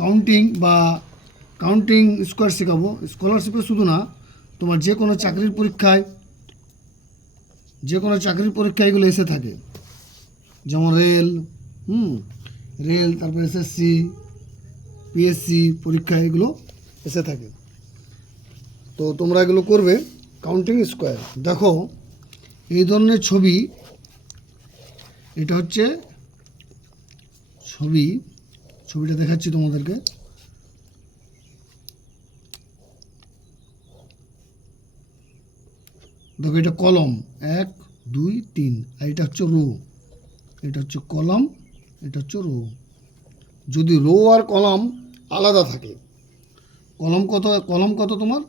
Counting square শেখাবো। স্কলারশিপে শুধু না, তোমার যে কোনো চাকরির পরীক্ষায় এগুলো এসে থাকে, যেমন রেল, তারপর এসএসসি, পিএসসি পরীক্ষায় এগুলো এসে থাকে। তো তোমরা এগুলো করবে। কাউন্টিং স্কোয়ার, দেখো এই ধরনের ছবি, এটা হচ্ছে ছবিটা দেখাচ্ছি তোমাদেরকে। দেখো এটা কলম 1 2 3, আর এটা হচ্ছে রো। এটা হচ্ছে কলম, এটা হচ্ছে রো। যদি রো আর কলম আলাদা থাকে, কলম কত তোমার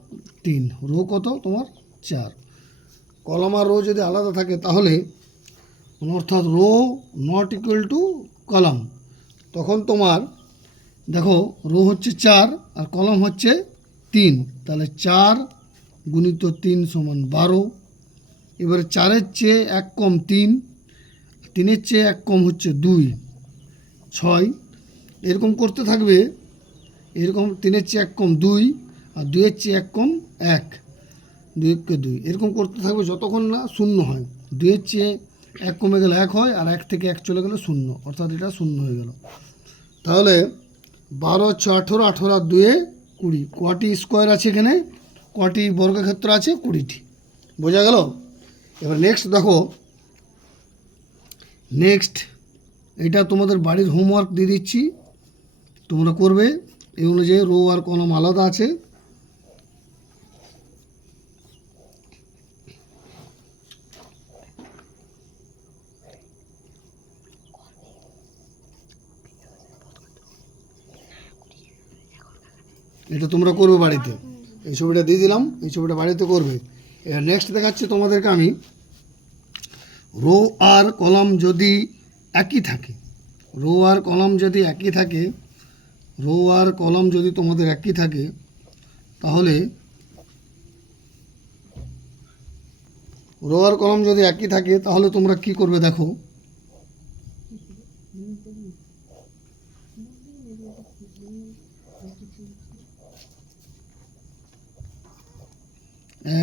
3, রো কত তোমার 4। কলম আর রো যদি আলাদা থাকে তাহলে, অর্থাৎ রো নট ইকুয়াল টু কলম, তখন তোমার দেখো রো হচ্ছে 4 আর কলম হচ্ছে 3, তাহলে 4 গুণিত 3 সমান 12। এবারে 4-এর চেয়ে 1 কম 3, 3-এর চেয়ে 1 কম হচ্ছে 2, 6। এরকম করতে থাকবে, এরকম 3-এর চেয়ে 1 কম 2, আর 2-এর চেয়ে 1 কম 1, 2 2, এরকম করতে থাকবে যতক্ষণ না 0 হয়। 2-এর চেয়ে 1 কমে গেলে 1 হয়, আর 1 থেকে 1 চলে গেলে 0, অর্থাৎ এটা 0 হয়ে গেল। তাহলে 12 6 18, 18 আর 2 20, কটি স্কোয়ার আছে এখানে, কটি বর্গক্ষেত্র আছে, 20টি। বোঝা গেল? এবার নেক্সট দেখো, এটা তোমাদের বাড়ির হোমওয়ার্ক দিয়ে দিচ্ছি, তোমরা করবে। এই অনুযায়ী রো আর কলম আলাদা আছে। এটা তোমরা করবে বাড়িতে। এই ছবিটা দিয়ে দিলাম, এই ছবিটা বাড়িতে করবে। এবার নেক্সট দেখাচ্ছি তোমাদেরকে আমি, রো আর কলম যদি একই থাকে, রো আর কলম যদি তোমাদের একই থাকে, তাহলে রো আর কলম যদি একই থাকে তাহলে তোমরা কি করবে দেখো।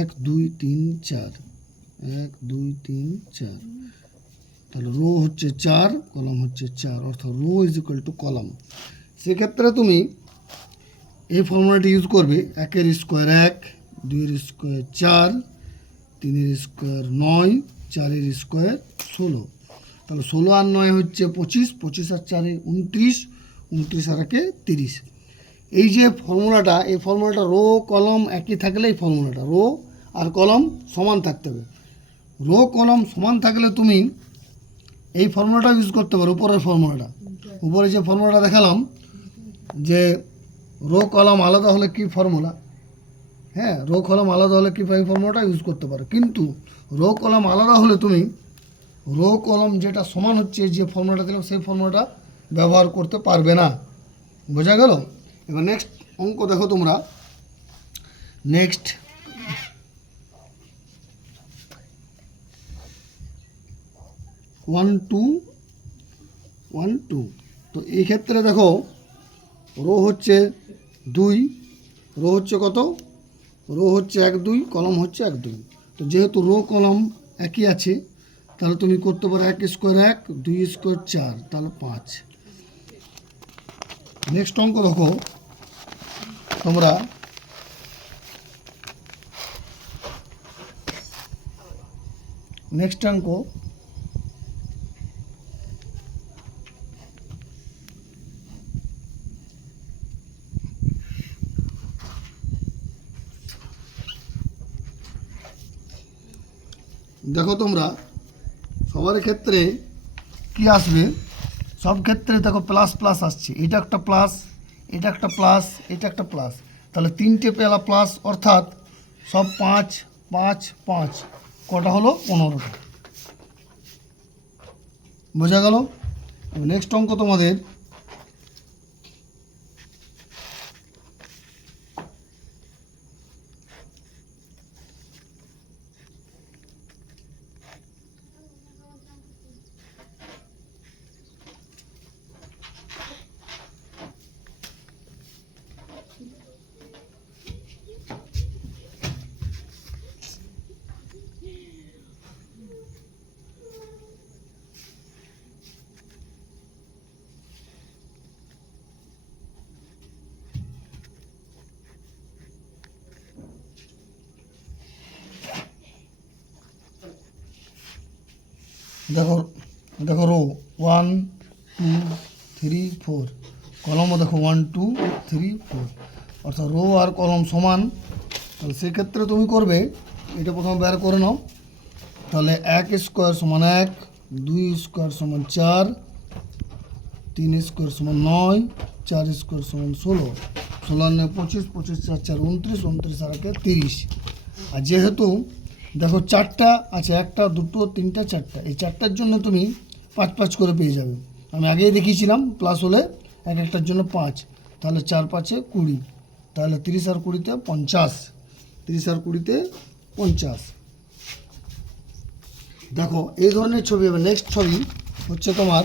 এক দুই তিন চার, 1 2 3 4, তাহলে রো হচ্ছে 4, কলম হচ্ছে 4, অর্থাৎ রো ইজ ইকুয়াল টু কলম। সেক্ষেত্রে তুমি এই ফর্মুলাটি ইউজ করবে। 1-এর স্কোয়ার 1, 2-এর স্কোয়ার 4, 3-এর স্কোয়ার 9, 4-এর স্কোয়ার 16। তাহলে 16 আর 9 হচ্ছে 25, 25 আর 4-এ 29, 29 আর 1-এ 30। এই যে ফর্মুলাটা, এই ফর্মুলাটা রো কলম একই থাকলে এই ফর্মুলাটা, রো আর কলম সমান থাকতে হবে। রো কলম সমান থাকলে তুমি এই ফর্মুলাটা ইউজ করতে পারো, উপরের ফর্মুলাটা। উপরে যে ফর্মুলাটা দেখালাম, যে রো কলম আলাদা হলে কি ফর্মুলা, হ্যাঁ, রো কলম আলাদা হলে কি ফর্মুলাটা ইউজ করতে পারো। কিন্তু রো কলম আলাদা হলে তুমি রো কলম যেটা সমান হচ্ছে, যে ফর্মুলাটা দিলাম সেই ফর্মুলাটা ব্যবহার করতে পারবে না। বোঝা গেল? এবার নেক্সট অঙ্ক দেখো তোমরা। নেক্সট 1 2 1 2, তো এই ক্ষেত্রে দেখো রো হচ্ছে 2, রো হচ্ছে কত, রো হচ্ছে 1 2, কলম হচ্ছে 1 2। তো যেহেতু রো কলম একই আছে, তাহলে তুমি করতে পারো 1 স্কোয়ার 1, 2 স্কোয়ার 4, তাহলে 5। নেক্সট অঙ্ক দেখো তোমরা, নেক্সট অঙ্ক দেখো তোমরা, সবার ক্ষেত্রে কি আসবে, সব ক্ষেত্রে দেখো প্লাস প্লাস আসছে। এটা একটা প্লাস, এটা একটা প্লাস, এটা একটা প্লাস, তাহলে 3টে পেলা প্লাস, অর্থাৎ সব 5 5 5, কটা হলো 15টা। বোঝা গেল? নেক্সট অঙ্ক তোমাদের, দেখো দেখো রো 1 2 3 4, কলমও দেখো 1 2 3 4, অর্থাৎ রো আর কলম সমান। তাহলে সেক্ষেত্রে তুমি করবে, এটা প্রথমে বের করে নাও। তাহলে 1 স্কোয়ার সমান 1, 2 স্কোয়ার সমান 4, 3 স্কোয়ার সমান 9, 4 স্কোয়ার সমান 16, 16 9 25, 25 4 4 29, 29 আর 1 30। আর যেহেতু দেখো চারটা আছে, একটা দুটো তিনটা চারটা, এই চারটার জন্য তুমি 5 5 করে পেয়ে যাবে। আমি আগেই দেখিয়েছিলাম প্লাস হলে এক একটার জন্য 5, তাহলে 4 5 20, তাহলে 30 আর 20 50, 30 আর 20 50। দেখো এই ধরনের ছবি হবে। নেক্সট ছবি হচ্ছে তোমার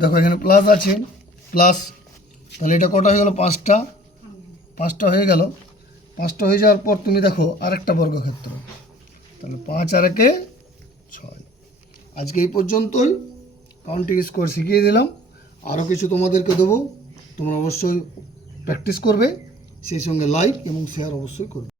দেখো এখানে প্লাস আছে, প্লাস, তাহলে এটা কটা হয়ে গেল? 5টা, 5টা হয়ে গেল। 5টা হয়ে যাওয়ার পর তুমি দেখো আরেকটা বর্গক্ষেত্র, তাহলে 5 আর 1 6। আজকে এই পর্যন্তই, কাউন্টিং স্কোয়ার শিখিয়ে দিলাম। আরও কিছু তোমাদেরকে দেবো, তোমরা অবশ্যই প্র্যাকটিস করবে, সেই সঙ্গে লাইক এবং শেয়ার অবশ্যই করবে।